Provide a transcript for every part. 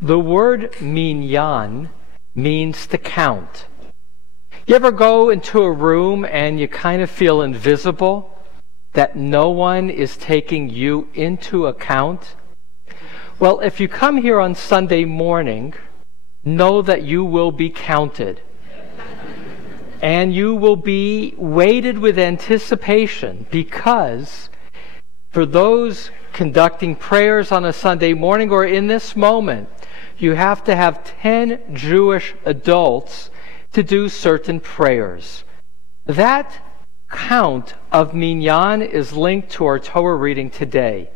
The word Minyan means to count. You ever go into a room and you kind of feel invisible, that no one is taking you into account? Well, if you come here on Sunday morning, know that you will be counted. And you will be weighted with anticipation, because for those conducting prayers on a Sunday morning or in this moment, you have to have 10 Jewish adults to do certain prayers. That count of Minyan is linked to our Torah reading today.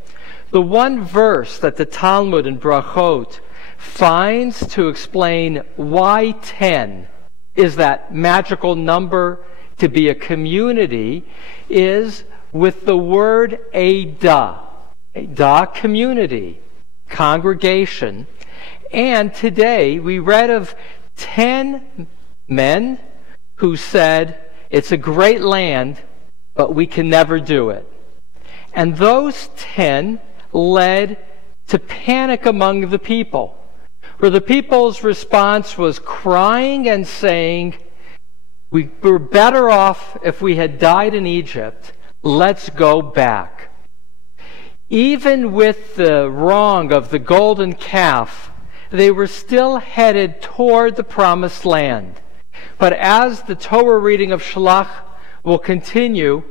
The one verse that the Talmud in Brachot finds to explain why 10 is that magical number to be a community is with the word Edah. Edah, community, congregation. And today we read of 10 men who said, it's a great land, but we can never do it. And those 10 led to panic among the people, where the people's response was crying and saying, we were better off if we had died in Egypt. Let's go back. Even with the wrong of the golden calf, they were still headed toward the promised land. But as the Torah reading of Shalach will continue,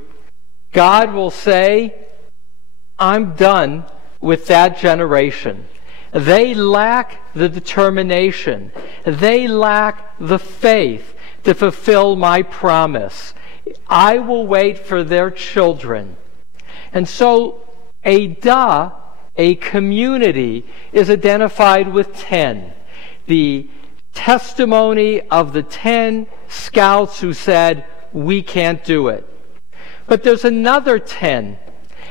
God will say, I'm done with that generation. They lack the determination. They lack the faith to fulfill my promise. I will wait for their children. And so Edah, a community, is identified with 10. The testimony of the 10 scouts who said, we can't do it. But there's another 10,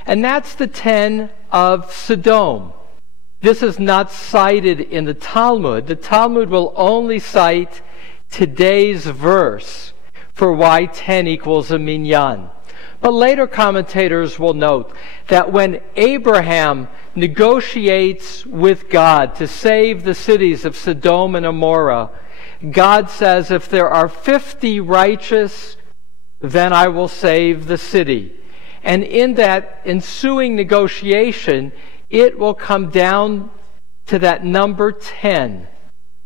and that's the 10 of Sodom. This is not cited in the Talmud. The Talmud will only cite today's verse for why 10 equals a minyan. But later commentators will note that when Abraham negotiates with God to save the cities of Sodom and Gomorrah, God says, if there are 50 righteous, then I will save the city. And in that ensuing negotiation, it will come down to that number 10.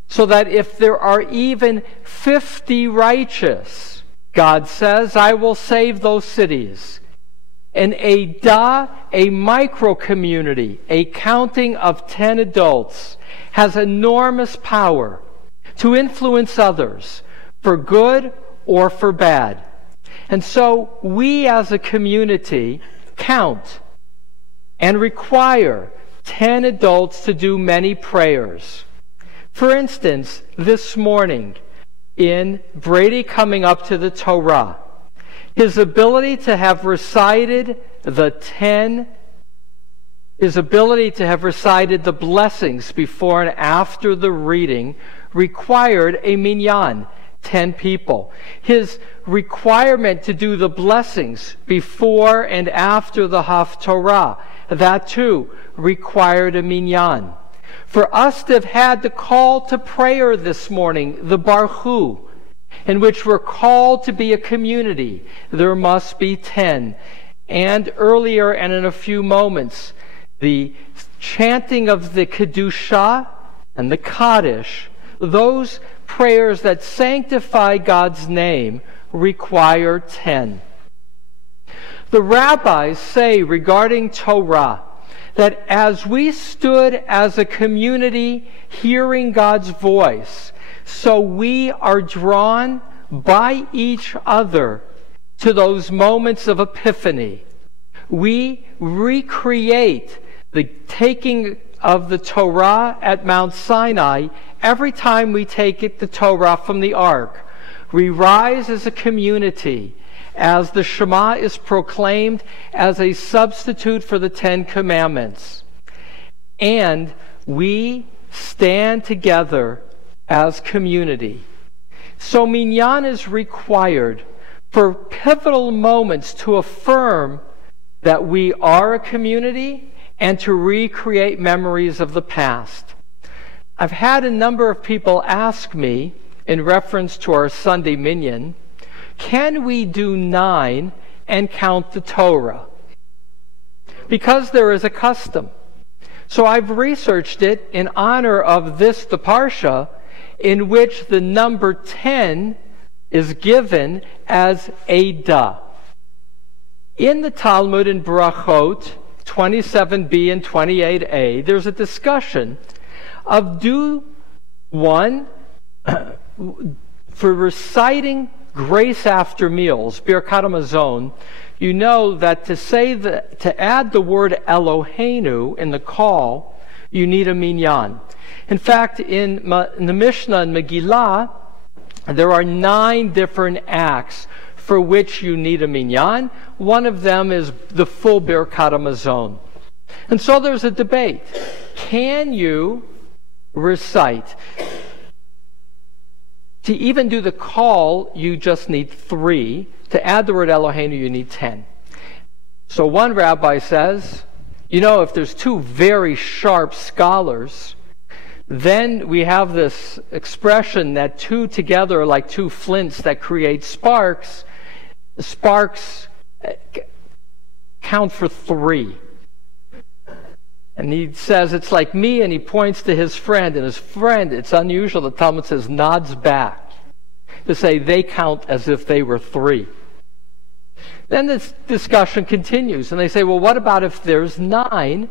So that if there are even 50 righteous, God says, I will save those cities. And Edah, a micro-community, a counting of 10 adults, has enormous power to influence others for good or for bad. And so we as a community count and require 10 adults to do many prayers. For instance, this morning, in Brady coming up to the Torah, his ability to have recited the blessings before and after the reading required a minyan, 10 people. His requirement to do the blessings before and after the Haftorah, that too required a minyan. For us to have had the call to prayer this morning, the Baruch, in which we're called to be a community, there must be 10. And earlier, and in a few moments, the chanting of the Kedusha and the Kaddish, those prayers that sanctify God's name, require 10. The rabbis say regarding Torah that as we stood as a community hearing God's voice, so we are drawn by each other to those moments of epiphany. We recreate the taking of the Torah at Mount Sinai every time we take the Torah from the ark. We rise as a community as the Shema is proclaimed as a substitute for the 10 Commandments. And we stand together as community. So minyan is required for pivotal moments to affirm that we are a community and to recreate memories of the past. I've had a number of people ask me, in reference to our Sunday Minyan, can we do 9 and count the Torah? Because there is a custom. So I've researched it in honor of this, the Parsha, in which the number 10 is given as Eidah. In the Talmud in Brachot 27b and 28a, there's a discussion of for reciting grace after meals, Birkat HaMazon. You know that to add the word Eloheinu in the call, you need a Minyan. In fact, in the Mishnah and Megillah, there are 9 different acts for which you need a Minyan. One of them is the full Birkat HaMazon. And so there's a debate. Can you recite? To even do the call, you just need 3. To add the word Eloheinu, you need 10. So one rabbi says, if there's 2 very sharp scholars, then we have this expression that 2 together are like 2 flints that create sparks. The sparks count for 3. And he says, it's like me, and he points to his friend, and his friend, it's unusual, the Talmud says, nods back to say they count as if they were 3. Then this discussion continues, and they say, well, what about if there's 9?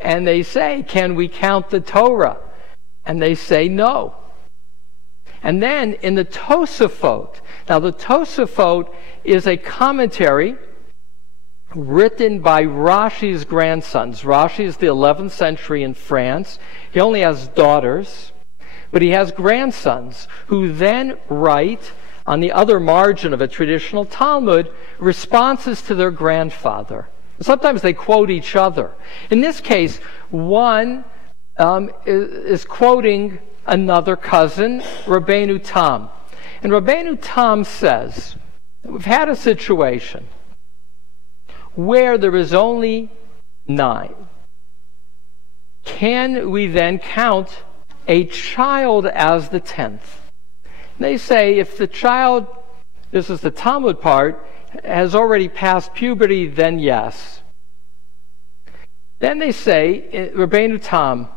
And they say, can we count the Torah? And they say no. And then in the Tosafot, now the Tosafot is a commentary written by Rashi's grandsons. Rashi is the 11th century in France. He only has daughters, but he has grandsons who then write on the other margin of a traditional Talmud responses to their grandfather. Sometimes they quote each other. In this case, one is quoting another cousin, Rabbeinu Tam. And Rabbeinu Tam says, we've had a situation where there is only 9. Can we then count a child as the 10th? They say if the child, this is the Talmud part, has already passed puberty, then yes. Then they say, Rabbeinu Tam,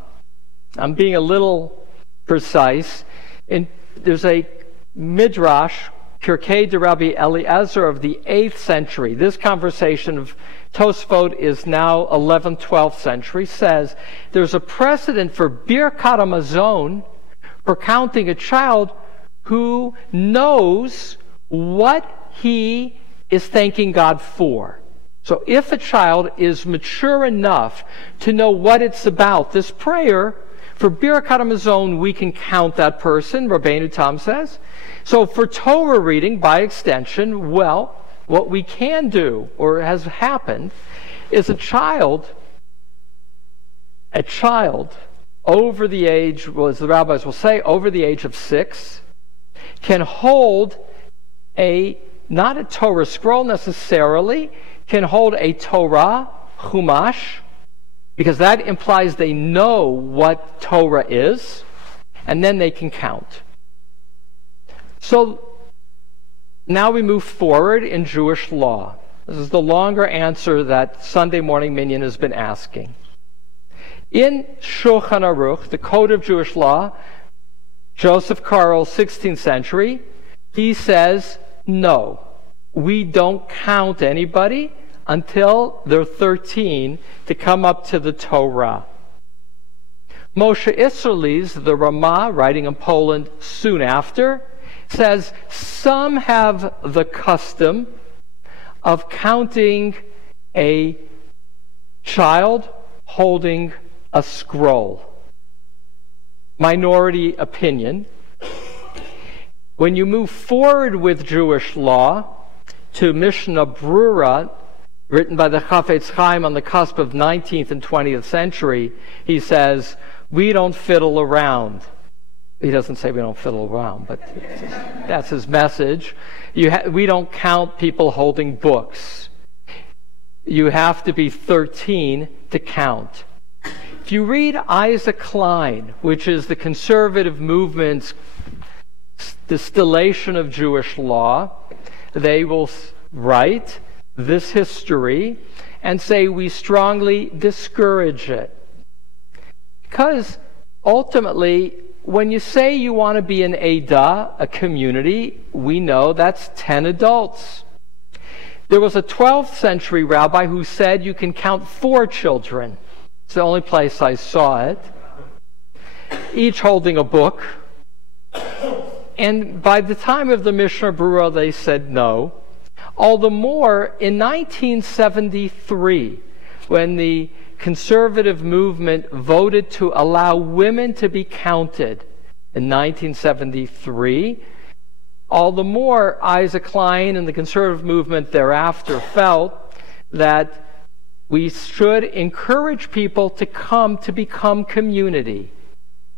I'm being a little precise, there's a midrash, Pirkei de Rabbi Eliezer of the 8th century. This conversation of Tosfot is now 11th, 12th century, says there's a precedent for Birkat HaMazon, for counting a child who knows what he is thanking God for. So if a child is mature enough to know what it's about, this prayer, for Birkat HaMazon, we can count that person, Rabbeinu Tam says. So for Torah reading, by extension, well, what we can do, or has happened, is a child over the age, well, as the rabbis will say, over the age of 6, can hold not a Torah scroll necessarily, can hold a Torah, Chumash, because that implies they know what Torah is, and then they can count. So now we move forward in Jewish law. This is the longer answer that Sunday Morning Minyan has been asking. In Shulchan Aruch, the Code of Jewish Law, Joseph Karel, 16th century, he says, no, we don't count anybody until they're 13 to come up to the Torah. Moshe Isserles, the Ramah, writing in Poland soon after, says some have the custom of counting a child holding a scroll. Minority opinion. When you move forward with Jewish law to Mishnah Brura, written by the Chafetz Chaim on the cusp of 19th and 20th century, he says, we don't fiddle around. He doesn't say we don't fiddle around, but that's his message. We don't count people holding books. You have to be 13 to count. If If you read Isaac Klein, which is the conservative movement's distillation of Jewish law, they will write this history and say we strongly discourage it. Because ultimately, when you say you want to be an Eidah, a community, we know that's 10 adults. There was a 12th century rabbi who said you can count 4 children. It's the only place I saw it. Each holding a book. And by the time of the Mishnah Berurah, they said no. All the more, in 1973, when the conservative movement voted to allow women to be counted in 1973, all the more Isaac Klein and the conservative movement thereafter felt that we should encourage people to come to become community,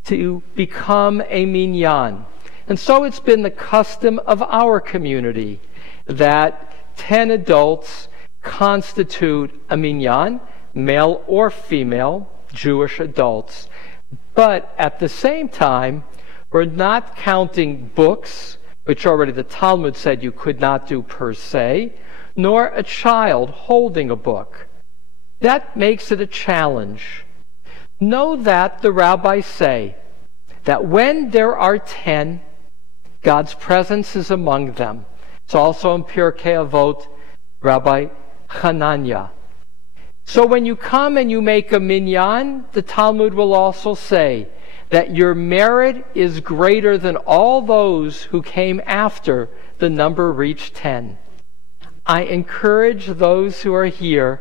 to become a minyan. And so it's been the custom of our community that 10 adults constitute a minyan, male or female, Jewish adults. But at the same time, we're not counting books, which already the Talmud said you could not do per se, nor a child holding a book. That makes it a challenge. Know that the rabbis say that when there are 10, God's presence is among them. It's also in Pirkei Avot, Rabbi Hananya. So when you come and you make a minyan, the Talmud will also say that your merit is greater than all those who came after the number reached 10. I encourage those who are here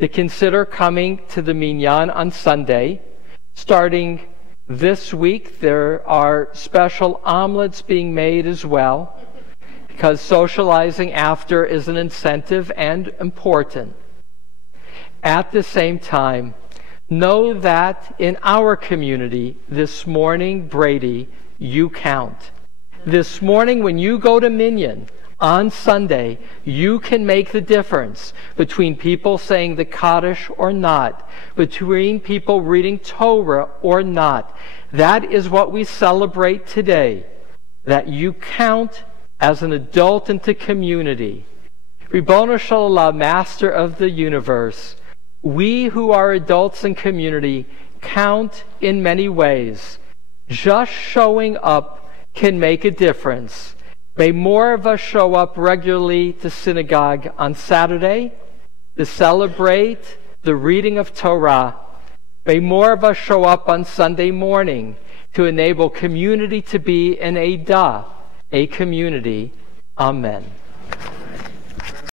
to consider coming to the minyan on Sunday. Starting this week, there are special omelets being made as well, because socializing after is an incentive and important. At the same time, know that in our community this morning, Brady, you count. This morning when you go to Minyan on Sunday, you can make the difference between people saying the Kaddish or not, between people reading Torah or not. That is what we celebrate today, that you count as an adult into community. Ribono Shel Olam, Master of the universe, we who are adults in community count in many ways. Just showing up can make a difference. May more of us show up regularly to synagogue on Saturday to celebrate the reading of Torah. May more of us show up on Sunday morning to enable community to be an Eidah, a community. Amen.